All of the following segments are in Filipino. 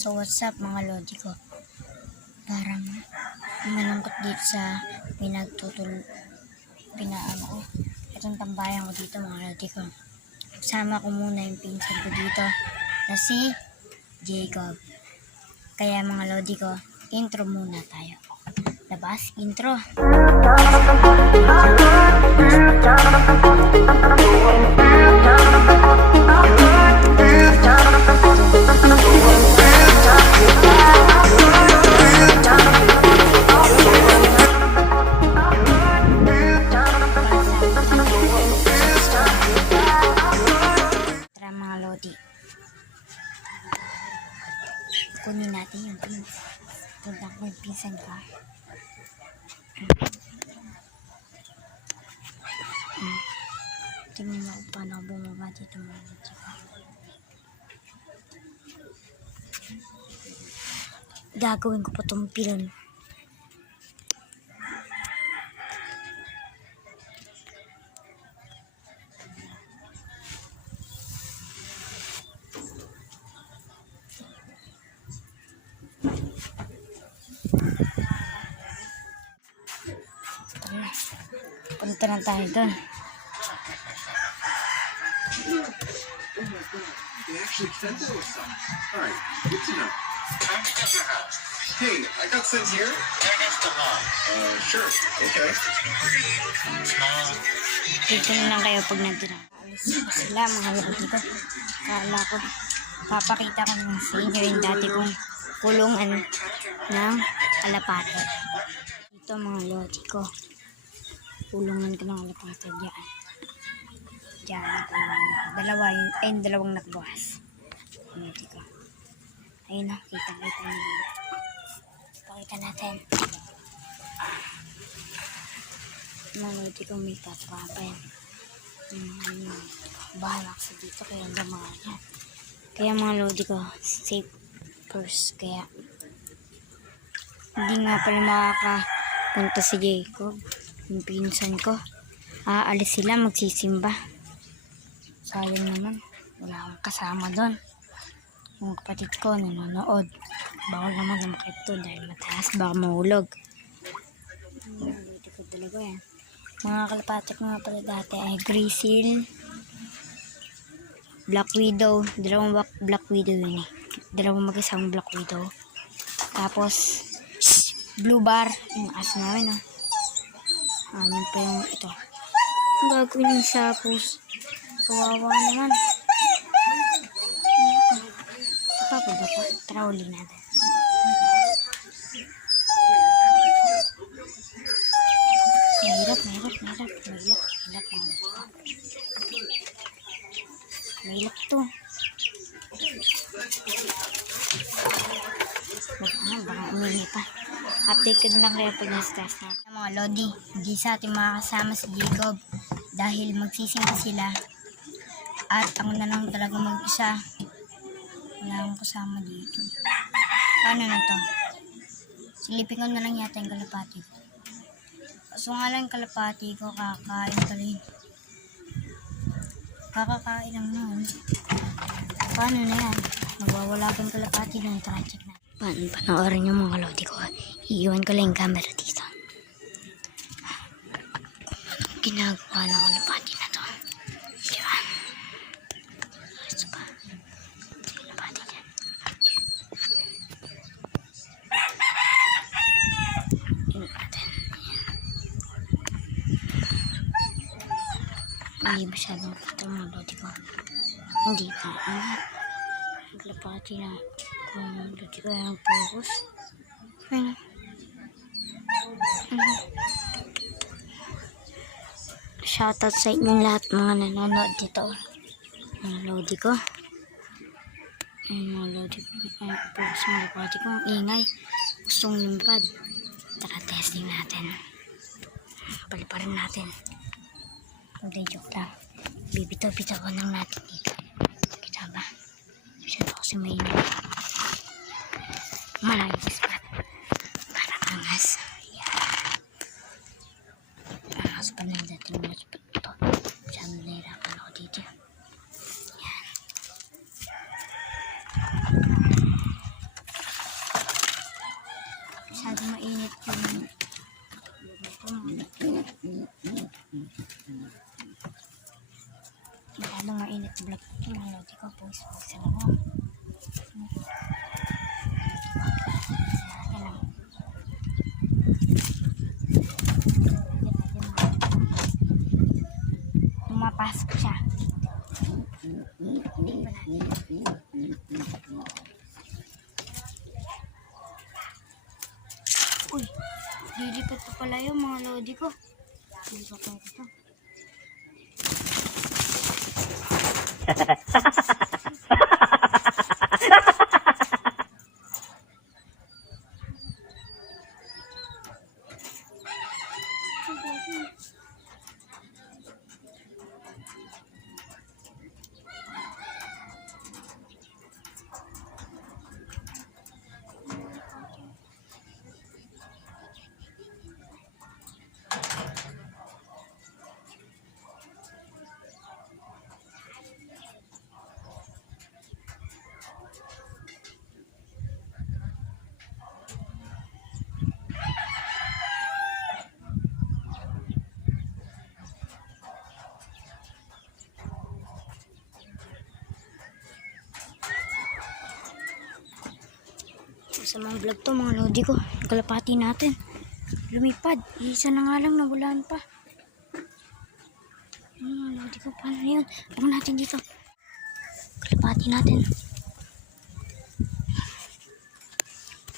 So what's up mga lodi ko? Para malungkot dito sa pinaano ko. Itong tambayan ko dito mga lodi ko. Sama ko muna yung pinsan ko dito na si Jacob. Kaya mga lodi ko, intro muna tayo. Labas, intro. Tara mga lodi. Kunin natin yung punta ko yung pinsan ko. Tingnan mo paano bumaba dito mga lodi ko. Gagawin ko pa itong pilon. Punta na tayo doon. Hey, I got sent here? Sure. Okay. Dito na lang kayo pag nandun. Alis ko sila mga lodi ko. Kala ko, papakita ko naman sa inyo yung dati kong kulungan ng kalapate. Ito mga lodi ko. Kulungan ko ng kalapate dyan. Dyan. Dalawang nagbukas. Lodi ko. Ayun na, kita nyo. Pakita natin. Mga lodi ko may tatrapan. Bahala sa dito kaya lumayan yan. Kaya mga lodi ko, safe first. Kaya hindi nga pala makakapunta si Jacob, yung pinsan ko. Aalis sila, magsisimba. Sayang naman, wala akong kasama doon. Yung kapatid ko nanonood. Bawal naman na makipto dahil mataas, baka mahulog. Lodi ko talaga yan. Mga kalapate ko nga pala dati ay Grizzle, Black Widow, dalawang Black Widow yun eh. Dalawang mag-isang Black Widow. Tapos, Blue Bar, yung aso namin oh. Yan pa yung ito. Ang gagawin yung sapos. Kawawa naman. Ito pa ba ito? Tara uli natin. Mahirap to. Baka umingi pa. Update ko din lang kayo pag na-stress na. Mga lodi, hindi sa ating makakasama si Jacob dahil magsisimba sila at ako na lang talaga mag-isa. Wala akong kasama dito. Paano na to? Silipin ko na lang yata yung kalapati ko. So nga lang yung kalapati ko, kakain tuloy. Kakakain lang noon. Paano na yan? Nagwawala pa yung kalapati na yung check na. Panoorin yung mga lodi ko. Iiwan ko lang yung camera dito. Anong ginagawa ng kalapati na to? Diba? Ito pa. Ito yung kalapati dyan. Hindi masyadong kita mga lodi ko. Hindi pa. Naglapati na kung lodi ko yung focus. Ayun. Shoutout sa inyong lahat mga nanonood dito. Mga lodi ko. Mga lodi ko. Focus mga lodi ko. Ang ingay. Gustong limpad. Tara testing natin. Paliparin natin. Hindi, joke lang. Bibitaw-bitaw lang natin dito. Kita ba? Masyado kasi may malayo sa spot. Para angas. Yan. Angas pa na natin yung spot ito. Masyado nahirapan ako dito. Yan. pala yun mga lodi ko. Dito ko ito. Sa mga vlog to mga lodi ko, kalapati natin lumipad, isa na nga lang nawalan pa. Mga lodi ko, paano na yun? Huwag natin dito, kalapati natin.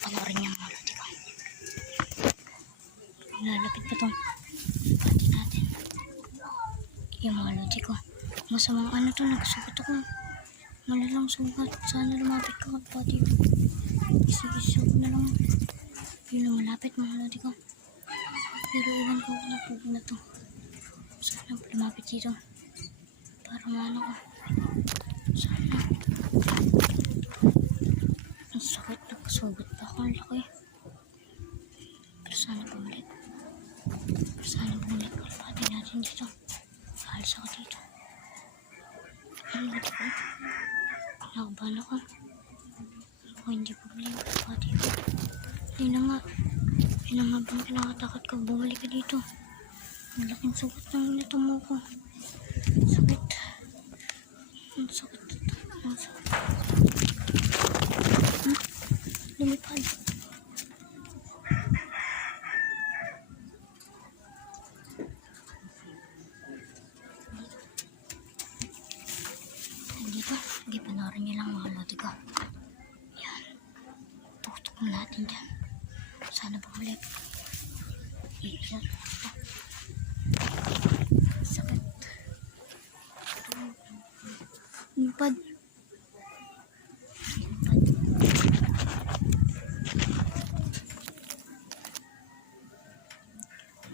Panoorin niya mga lodi ko, lalapit pa tong kalapati natin. Yung mga lodi ko, masamang ano to, nagsugat ako, malalang sugat. Sana lumapit ka kalapati ko. Isa-isa ko na lang. Yun ang malapit mga lodi ko. Pero iwan ko na po na to. Sana lumapit dito. Para maano ko. Sana. Ang sakit na pasugot pa ako. Ang laki. Pero sana bumalik. Pero sana bumalik. Kalapati natin dito. Halos ako dito. Ang lodi ko. Nakabahan ako. Hindi problema pati ko. Hindi na nga bang kinakatakot ko. Bumalik ka dito. Malaking sugat ng nito mo ko. Sakit. Ang sakit. Ang sakit. Ha? Lumipad. Dito. Hindi panoorin niyo lang mga lodi ko. Natin dyan. Sana bumalik. Iiyak. Sakit. Lipad.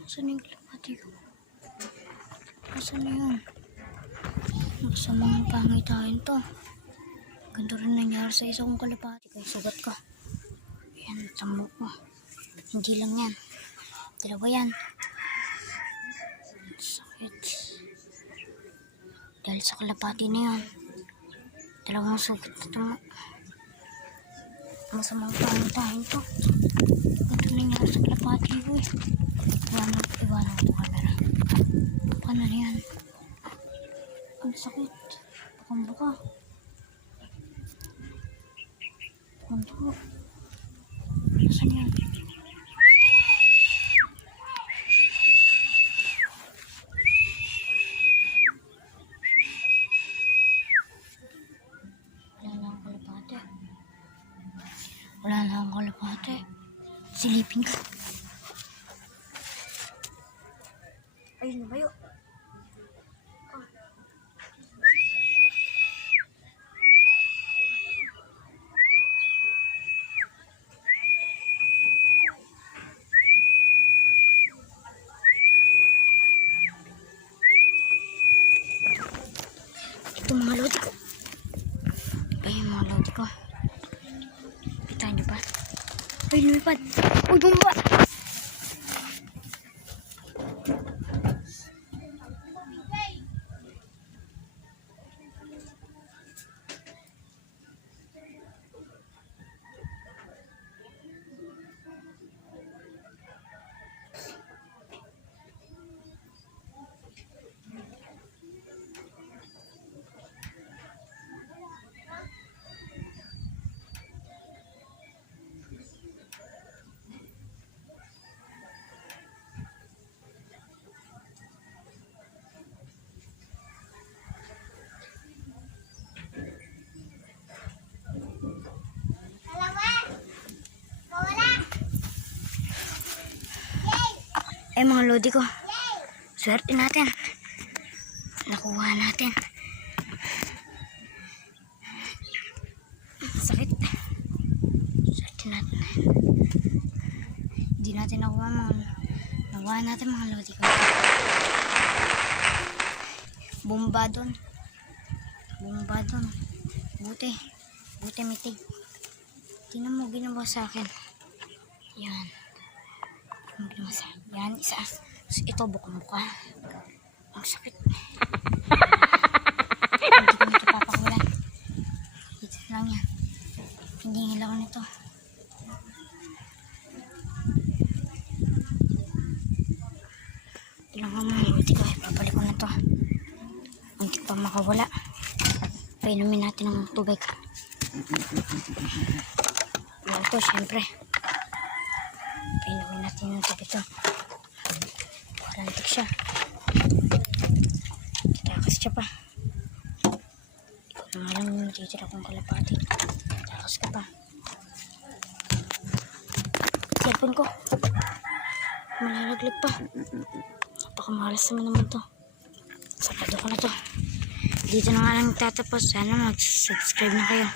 Saan yung kalapati ko? Saan na yun? Nakasamang pangitain to. Ganito rin nangyari sa isa kong kalapati. Kaya sugat ko. Yan, tamo ko. Hindi lang yan. Dalawa yan. Sakit. Dahil sa kalapati na yan. Dalawang sugat na tamo. Masamang pangitain to. Ito nangyari sa kalapati ko eh. Iwanan ko ito camera. Paano na yan? Ang sakit. Bukang-buka. Bukang-buka. Saan yan? Wala na akong kalapate. Silipin ka. Ayun na ba yun? Ito mga lodi ko. Ayun mga lodi ko. Kita nyo ba? Ay, lumipad. Uy, bumba! Ay mga lodi ko. Swerte natin. Nakuha natin. Sakit. Swerte natin. Hindi natin nakuha natin mga lodi ko. Bomba doon. Buti mitig. Tingnan mo ginawa sa akin. Yan. Yan, isa. Ito, bukang-buka. Ang sakit. Hindi ko nito papakawalan. Dito lang yan. Hindi hilaw nito. Ilang nga mga buti ko. Papalik ko na to. Hindi pa makawala. Painumin natin ng tubig. Ito, syempre. Painumin natin yung tubig ito. Karantik siya. Takas siya pa. Ikaw na nga lang yung titira kong kalapati. Takas ka pa. Cellphone ko. Malalaglag pa. Napakamalas naman to. Sarado ko na to. Dito na nga lang tatapos. Sana mag-subscribe na kayo.